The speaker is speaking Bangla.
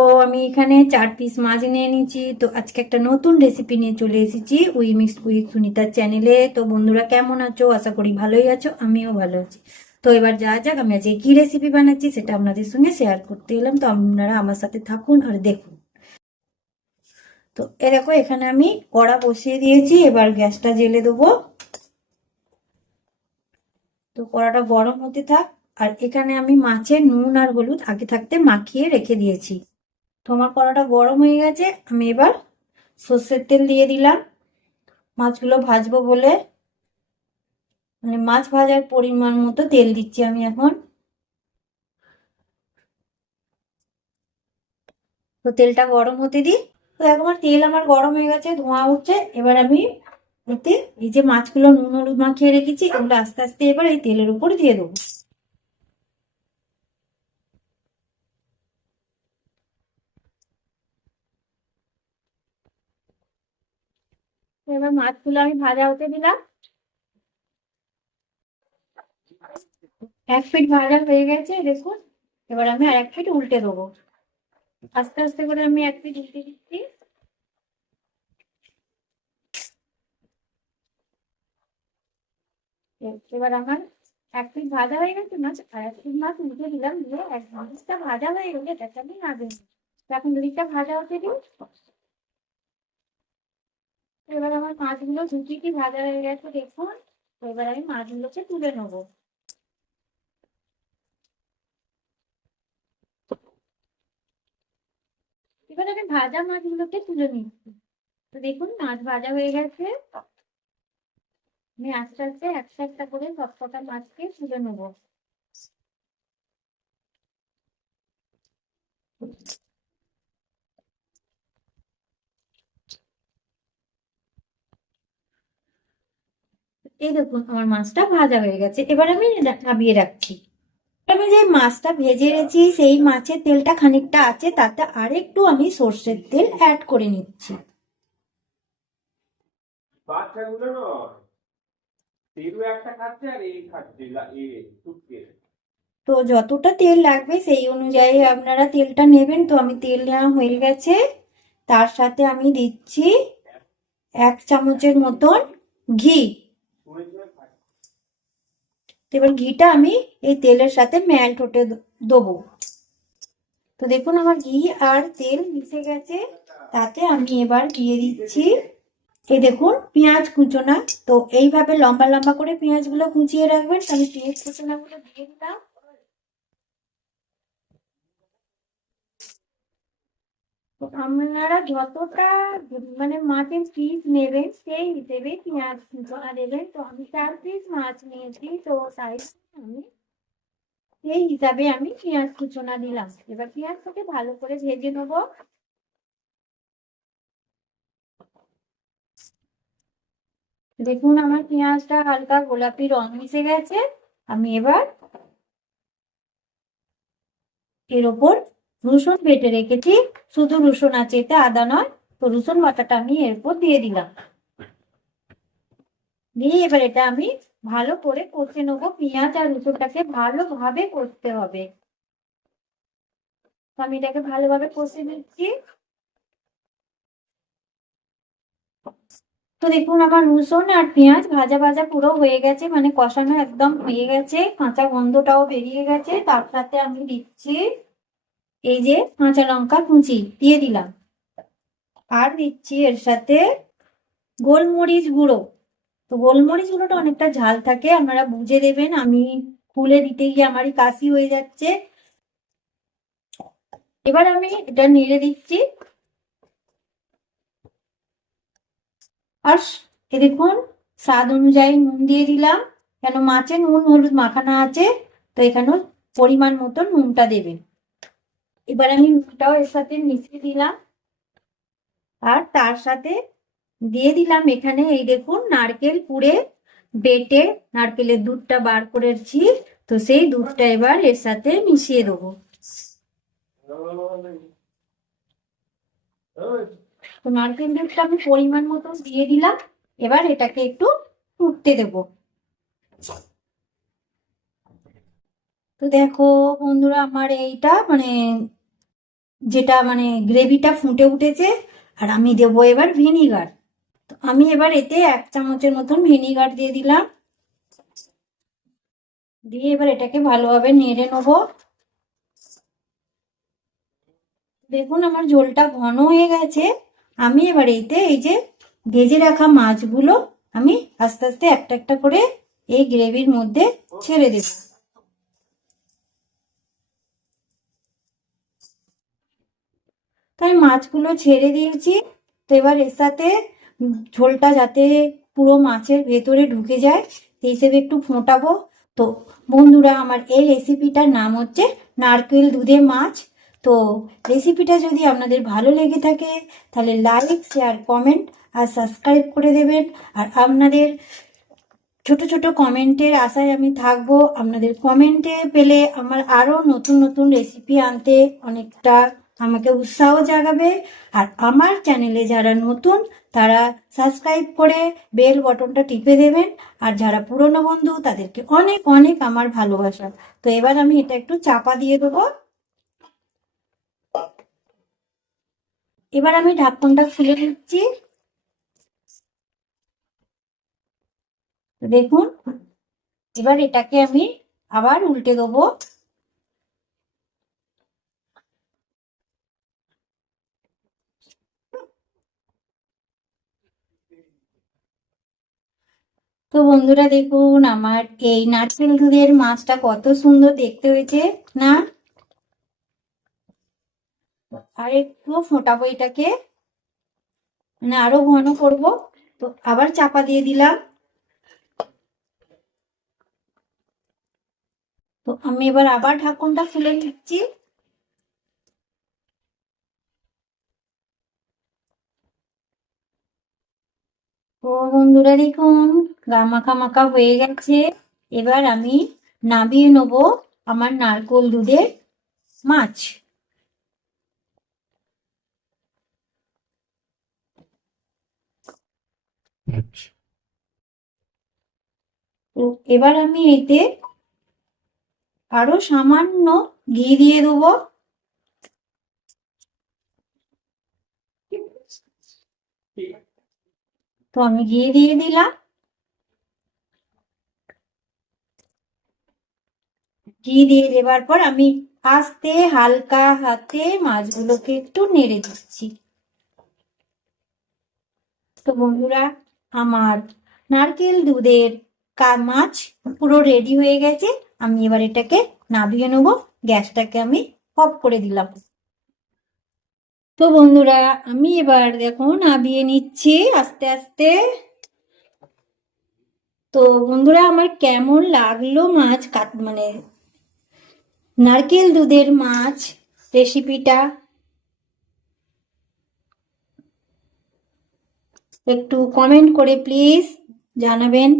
ও আমি এখানে 4 পিস মাছ নিয়ে নিয়েছি। তো আজকে একটা নতুন রেসিপি নিয়ে চলে এসেছি উই মিক্স উইথ সুনিতার চ্যানেলে। তো বন্ধুরা কেমন আছো? আশা করি ভালোই আছো, আমিও ভালো আছি। তো এবার যা যাক, আমি আজকে কি রেসিপি বানাচ্ছি সেটা আপনাদের সঙ্গে শেয়ার করতে এলাম। তো আপনারা আমার সাথে থাকুন আর দেখুন। তো এ দেখো, এখানে আমি কড়া বসিয়ে দিয়েছি, এবার গ্যাসটা জ্বেলে দেবো। তো কড়াটা গরম হতে থাক। আর এখানে আমি মাছের নুন আর হলুদ আগে থাকতে মাখিয়ে রেখে দিয়েছি। তো আমার কড়াটা গরম হয়ে গেছে, আমি এবার সর্ষের তেল দিয়ে দিলাম মাছগুলো ভাজবো বলে। মানে মাছ ভাজার পরিমাণ মতো তেল দিচ্ছি আমি এখন। তো তেলটা গরম হতে দিই। তো এখন তেল আমার গরম হয়ে গেছে, ধোঁয়া উঠছে। এবার আমি এতে এই যে মাছগুলো নুন হলুদ মাখিয়ে রেখেছি, এগুলো আস্তে আস্তে এবার এই তেলের উপর দিয়ে দেবো। এবার মাছগুলো আমি ভাজা হতে দিলাম। 1 পিঠ ভাজা হয়ে গেছে দেখুন। এবার আমি আর 1 পিঠ উল্টে দেবো। আস্তে আস্তে করে আমি 1 পিঠ উল্টে দিচ্ছি। এবার আমার 1 পিঠ ভাজা হয়ে গেছে মাছ, আর 1 পিঠ মাছ উল্টে দিলাম, দিয়ে এক মাছটা ভাজা হয়ে গেলে এটাকে আমি নামিয়ে নেবো। এখন দুইটা ভাজা হতে দিই। এবার আমার মাছগুলো দুটি ভাজা হয়ে গেছে দেখুন। তো এবার আমি মাছগুলোকে তুলে নেবো। এবার আমি ভাজা মাছগুলোকে তুলে নিচ্ছি। তো দেখুন মাছ ভাজা হয়ে গেছে। আমি আস্তে আস্তে একটা একটা করে সবকটা মাছকে তুলে নেবো। এই দেখুন আমার মাছটা ভাজা হয়ে গেছে, এবার আমি নামিয়ে রাখছি। আমি যে মাছটা ভেজে রেখেছি সেই মাছের তেলটা খানিকটা আছে, তাতে আরেকটু আমি সর্ষের তেল অ্যাড করে নিচ্ছি। বাচ্চাগুলো নয়, তেরু একটা খাচ্ছে আর এই খাচ্ছে টুককে। তো যতটা তেল লাগবে সেই অনুযায়ী আপনারা তেলটা নেবেন। তো আমি তেল নেওয়া হয়ে গেছে, তার সাথে আমি দিচ্ছি 1 চামচের মতন ঘি। এবার ঘিটা আমি এই তেলের সাথে মেল্ট হতে দেবো। তো দেখুন আমার ঘি আর তেল মিশে গেছে, তাতে আমি এবার দিয়ে দিচ্ছি এই দেখুন পেঁয়াজ কুচোনা। তো এইভাবে লম্বা লম্বা করে পেঁয়াজগুলো কুচিয়ে রাখবেন। আমি পেঁয়াজ কুচোনাগুলো দিয়ে দিলাম। তো আপনারা যতটা মানে মাছের পিস নেবেন সেই হিসেবে পেঁয়াজ কুচোনা দেবেন। তো আমি 4 পিস মাছ নিয়েছি, তো তাই আমি সেই হিসাবে আমি পেঁয়াজ কুচোনা দিলাম। এবার পেঁয়াজটাকে ভালো করে ভেজে নেবো। দেখুন আমার পেঁয়াজটা হালকা গোলাপি রং মিশে গেছে। আমি এবার এর ওপর রসুন বেটে রেখেছি, শুধু রসুন আছে, এতে আদা নয়। তো রসুন বাটাটা আমি এরপর দিয়ে দিলাম। দিয়ে এবার এটা আমি ভালো করে কষে নেবো। পেঁয়াজ আর রসুনটাকে ভালোভাবে কষতে হবে। তো আমি এটাকে ভালোভাবে কষে নিচ্ছি। তো দেখুন আমার রসুন আর পেঁয়াজ ভাজা ভাজা পুরো হয়ে গেছে, মানে কষানো একদম হয়ে গেছে, কাঁচা গন্ধটাও বেরিয়ে গেছে। তার সাথে আমি দিচ্ছি এই যে কাঁচা লঙ্কা কুচি দিয়ে দিলাম। আর দিচ্ছি এর সাথে গোলমরিচ গুঁড়ো। তো গোলমরিচ গুঁড়োটা অনেকটা ঝাল থাকে, আপনারা বুঝে দেবেন। আমি খুলে দিতে গিয়ে আমারই কাশি হয়ে যাচ্ছে। এবার আমি এটা নেড়ে দিচ্ছি। আর এ দেখুন স্বাদ অনুযায়ী নুন দিয়ে দিলাম, কেন মাছে নুন হলুদ মাখানো আছে। তো এখানে পরিমাণ মতো নুনটা দেবেন। এবার আমি নুনটাও এর সাথে মিশিয়ে দিলাম। আর তার সাথে দিয়ে দিলাম এখানে এই দেখুন নারকেল কুড়ে বেটে নারকেলের দুধটা বার করেছি। তো সেই দুধটা এবার এর সাথে মিশিয়ে দেবো। তো নারকেল দুধটা আমি পরিমাণ মতো দিয়ে দিলাম। এবার এটাকে একটু ফুটতে দেবো। তো দেখো বন্ধুরা, আমার এইটা মানে যেটা মানে গ্রেভিটা ফুটে উঠেছে, আর আমি দেবো এবার ভিনিগার। তো আমি এবার এতে 1 চামচের মতন ভিনিগার দিয়ে দিলাম, দিয়ে এবার এটাকে ভালোভাবে নেড়ে নেবো। দেখুন আমার ঝোলটা ঘন হয়ে গেছে। আমি এবার এতে এই যে ভেজে রাখা মাছগুলো আমি আস্তে আস্তে একটা একটা করে এই গ্রেভির মধ্যে ছেড়ে দেব। তাই মাছগুলো ছেড়ে দিয়েছি। তো এবার এর সাথে ঝোলটা যাতে পুরো মাছের ভেতরে ঢুকে যায় সেই হিসেবে একটু ফোটাবো। তো বন্ধুরা, আমার এই রেসিপিটার নাম হচ্ছে নারকেল দুধে মাছ। তো রেসিপিটা যদি আপনাদের ভালো লেগে থাকে তাহলে লাইক, শেয়ার, কমেন্ট আর সাবস্ক্রাইব করে দেবেন। আর আপনাদের ছোট ছোট কমেন্টের আশায় আমি থাকবো। আপনাদের কমেন্টে পেলে আমার আরো নতুন নতুন রেসিপি আনতে অনেকটা আমাকে উৎসাহ জাগাবে। আর আমার চ্যানেলে যারা নতুন তারা সাবস্ক্রাইব করে বেল বটনটা টিপে দেবেন। আর যারা পুরনো বন্ধু তাদেরকে অনেক অনেক আমার ভালোবাসা। তো এবার আমি এটা একটু চাপা দিয়ে দেবো। এবার আমি ঢাকনটা খুলে নিচ্ছি। দেখুন, এবার এটাকে আমি আবার উল্টে দেবো। তো বন্ধুরা দেখুন, আমার এই নারকেল দুধের মাছটা কত সুন্দর দেখতে হয়েছে না? আর একটু ফোটাবো এটাকে, মানে আরো ঘন করব। তো আবার চাপা দিয়ে দিলাম। তো আমি এবার আবার ঢাকনটা খুলে নিচ্ছি। তো বন্ধুরা দেখুন, গা মাখা মাখা হয়ে গেছে। এবার আমি নামিয়ে নেবো আমার নারকেল দুধের মাছ। তো এবার আমি এতে আরো সামান্য ঘি দিয়ে দেবো। তো আমি ঘি দিয়ে দিলাম। ঘি দিয়ে দেবার পর আমি আস্তে হালকা হাতে মাছগুলোকে একটু নেড়ে দিচ্ছি। তো বন্ধুরা, আমার নারকেল দুধের মাছ পুরো রেডি হয়ে গেছে। আমি এবার এটাকে নামিয়ে নেবো। গ্যাসটাকে আমি অফ করে দিলাম। তো বন্ধুরা, আমি এবার দেখো নামিয়ে নিচ্ছি আস্তে আস্তে। তো বন্ধুরা, আমার কেমন লাগলো মাছ মানে নারকেল দুধের মাছ রেসিপিটা একটু কমেন্ট করে প্লিজ জানাবেন।